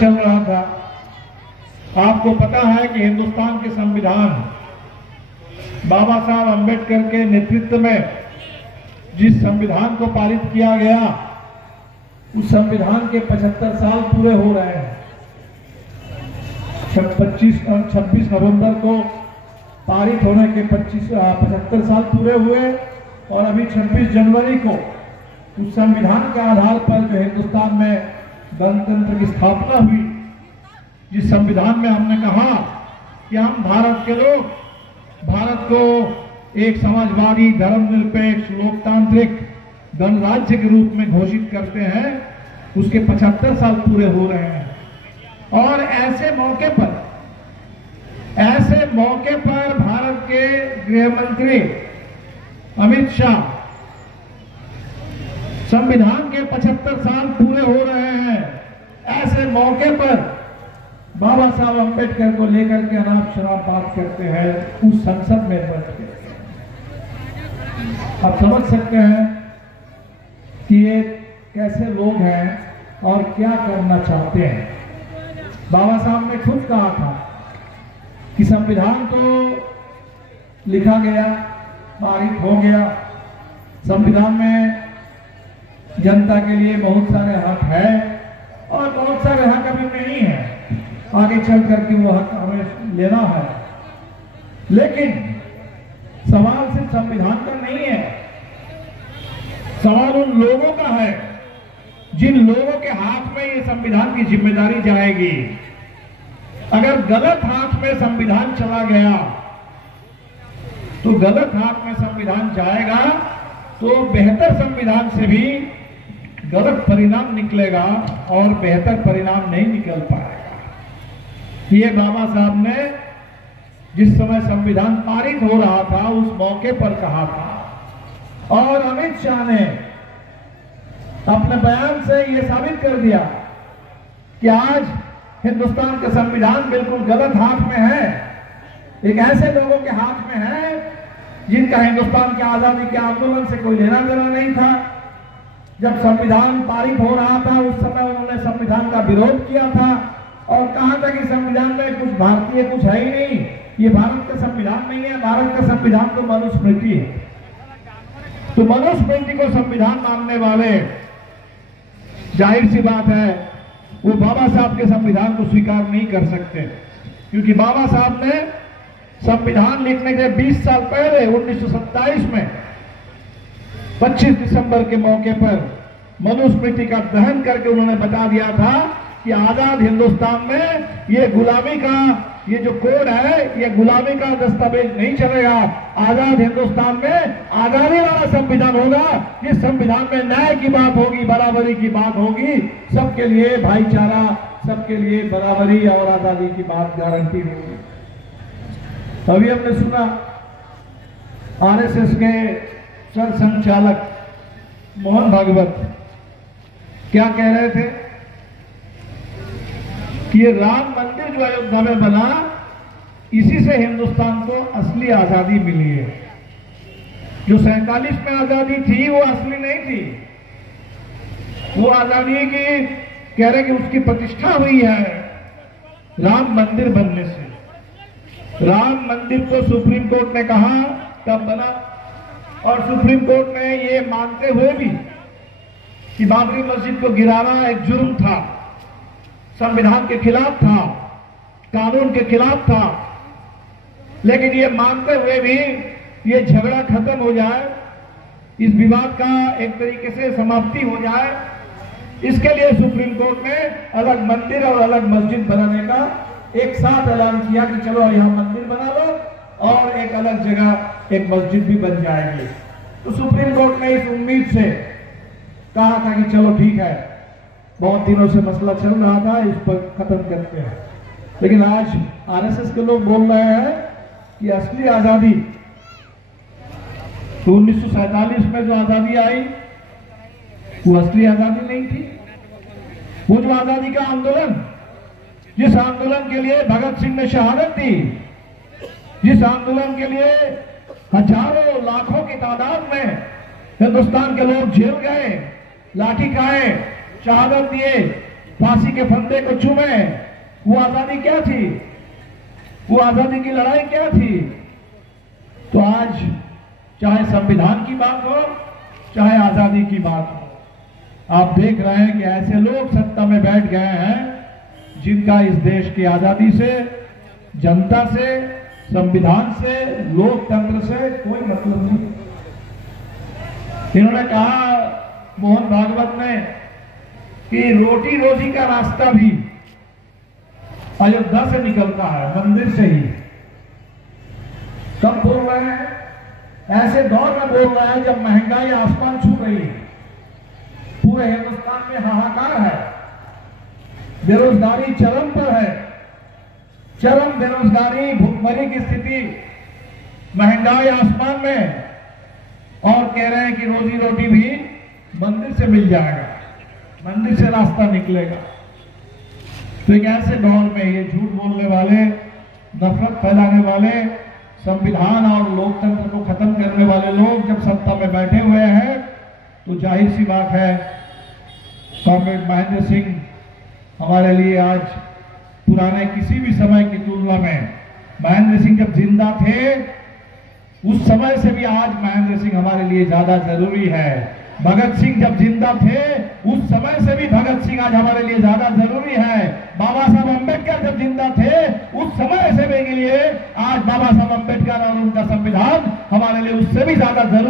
चल रहा था। आपको पता है कि हिंदुस्तान के संविधान बाबा साहब अंबेडकर के नेतृत्व में जिस संविधान को पारित किया गया, उस संविधान के 75 साल पूरे हो रहे हैं। 26 नवंबर को पारित होने के 75 साल पूरे हुए और अभी 26 जनवरी को उस संविधान के आधार पर जो हिंदुस्तान में गणतंत्र की स्थापना हुई, जिस संविधान में हमने कहा कि हम भारत के लोग भारत को एक समाजवादी, धर्मनिरपेक्ष, लोकतांत्रिक गणराज्य के रूप में घोषित करते हैं, उसके 75 साल पूरे हो रहे हैं। और ऐसे मौके पर भारत के गृह मंत्री अमित शाह संविधान के 75 साल पूरे हो रहे हैं, ऐसे मौके पर बाबा साहब अंबेडकर को लेकर के अनाप शनाप बात करते हैं उस संसद में बैठ के। आप समझ सकते हैं कि ये कैसे लोग हैं और क्या करना चाहते हैं। बाबा साहब ने खुद कहा था कि संविधान तो लिखा गया, पारित हो गया, संविधान में जनता के लिए बहुत सारे हक है और बहुत सारे हक अभी नहीं है, आगे चल करके वो हक हमें लेना है। लेकिन सवाल सिर्फ संविधान का नहीं है, सवाल उन लोगों का है जिन लोगों के हाथ में ये संविधान की जिम्मेदारी जाएगी। अगर गलत हाथ में संविधान चला गया तो गलत हाथ में संविधान जाएगा तो बेहतर संविधान से भी गलत परिणाम निकलेगा और बेहतर परिणाम नहीं निकल पाएगा। ये बाबा साहब ने जिस समय संविधान पारित हो रहा था उस मौके पर कहा था। और अमित शाह ने अपने बयान से यह साबित कर दिया कि आज हिंदुस्तान का संविधान बिल्कुल गलत हाथ में है, एक ऐसे लोगों के हाथ में है जिनका हिंदुस्तान की आजादी के आंदोलन से कोई लेना देना नहीं था। जब संविधान पारित हो रहा था उस समय उन्होंने संविधान का विरोध किया था और कहा था कि संविधान में कुछ भारतीय कुछ है ही नहीं, ये भारत का संविधान नहीं है, भारत का संविधान तो मनुस्मृति है। तो मनुस्मृति को संविधान मानने वाले, जाहिर सी बात है, वो बाबा साहब के संविधान को स्वीकार नहीं कर सकते, क्योंकि बाबा साहब ने संविधान लिखने के 20 साल पहले 1927 में 25 दिसंबर के मौके पर मनुस्मृति का दहन करके उन्होंने बता दिया था कि आजाद हिंदुस्तान में ये गुलामी का ये जो कोड है, ये गुलामी का दस्तावेज नहीं चलेगा। आजाद हिंदुस्तान में आजादी वाला संविधान होगा, जिस संविधान में न्याय की बात होगी, बराबरी की बात होगी, सबके लिए भाईचारा, सबके लिए बराबरी और आजादी की बात गारंटी होगी। अभी हमने सुना आरएसएस के सर संचालक मोहन भागवत क्या कह रहे थे कि ये राम मंदिर जो अयोध्या में बना, इसी से हिंदुस्तान को असली आजादी मिली है। जो 47 में आजादी थी वो असली नहीं थी, वो आजादी की कह रहे कि उसकी प्रतिष्ठा हुई है राम मंदिर बनने से। राम मंदिर को सुप्रीम कोर्ट ने कहा तब बना, और सुप्रीम कोर्ट ने ये मानते हुए भी कि बाबरी मस्जिद को गिराना एक जुर्म था, संविधान के खिलाफ था, कानून के खिलाफ था, लेकिन ये मानते हुए भी ये झगड़ा खत्म हो जाए, इस विवाद का एक तरीके से समाप्ति हो जाए, इसके लिए सुप्रीम कोर्ट ने अलग मंदिर और अलग मस्जिद बनाने का एक साथ ऐलान किया कि चलो यहां मंदिर बना लो और एक अलग जगह एक मस्जिद भी बन जाएगी। तो सुप्रीम कोर्ट ने इस उम्मीद से कहा था कि चलो ठीक है, बहुत दिनों से मसला चल रहा था, इस पर खत्म करते हैं। लेकिन आज आरएसएस के लोग बोल रहे हैं कि असली आजादी तो 1947 में जो आजादी आई वो असली आजादी नहीं थी। वो जो आजादी का आंदोलन, जिस आंदोलन के लिए भगत सिंह ने शहादत दी, जिस आंदोलन के लिए हजारों लाखों की तादाद में हिंदुस्तान के लोग जेल गए, लाठी खाए, शहादत दिए, फांसी के फंदे को चूमे। वो आजादी क्या थी? वो आजादी की लड़ाई क्या थी? तो आज चाहे संविधान की बात हो, चाहे आजादी की बात हो, आप देख रहे हैं कि ऐसे लोग सत्ता में बैठ गए हैं जिनका इस देश की आजादी से, जनता से, संविधान से, लोकतंत्र से कोई मतलब नहीं। इन्होंने कहा, मोहन भागवत ने, कि रोटी रोजी का रास्ता भी अयोध्या से निकलता है, मंदिर से ही। कब बोल रहे हैं? ऐसे दौर में बोल रहे हैं जब महंगाई आसमान छू रही है, पूरे हिंदुस्तान में हाहाकार है, बेरोजगारी चरम पर है, चरम बेरोजगारी, भुखमरी की स्थिति, महंगाई आसमान में, और कह रहे हैं कि रोजी रोटी भी मंदिर से मिल जाएगा, मंदिर से रास्ता निकलेगा। तो एक ऐसे दौर में ये झूठ बोलने वाले, नफरत फैलाने वाले, संविधान और लोकतंत्र को खत्म करने वाले लोग जब सत्ता में बैठे हुए हैं, तो जाहिर सी बात है कॉमरेड महेंद्र सिंह हमारे लिए आज पुराने किसी भी समय की तुलना में, महेंद्र सिंह जब जिंदा थे उस समय से भी आज महेंद्र सिंह हमारे लिए ज्यादा जरूरी है। भगत सिंह जब जिंदा थे उस समय से भी भगत सिंह आज हमारे लिए ज्यादा जरूरी है। बाबा साहब अम्बेडकर जब जिंदा थे उस समय से भी लिए आज बाबा साहब अम्बेडकर और उनका संविधान हमारे लिए उससे भी ज्यादा जरूरी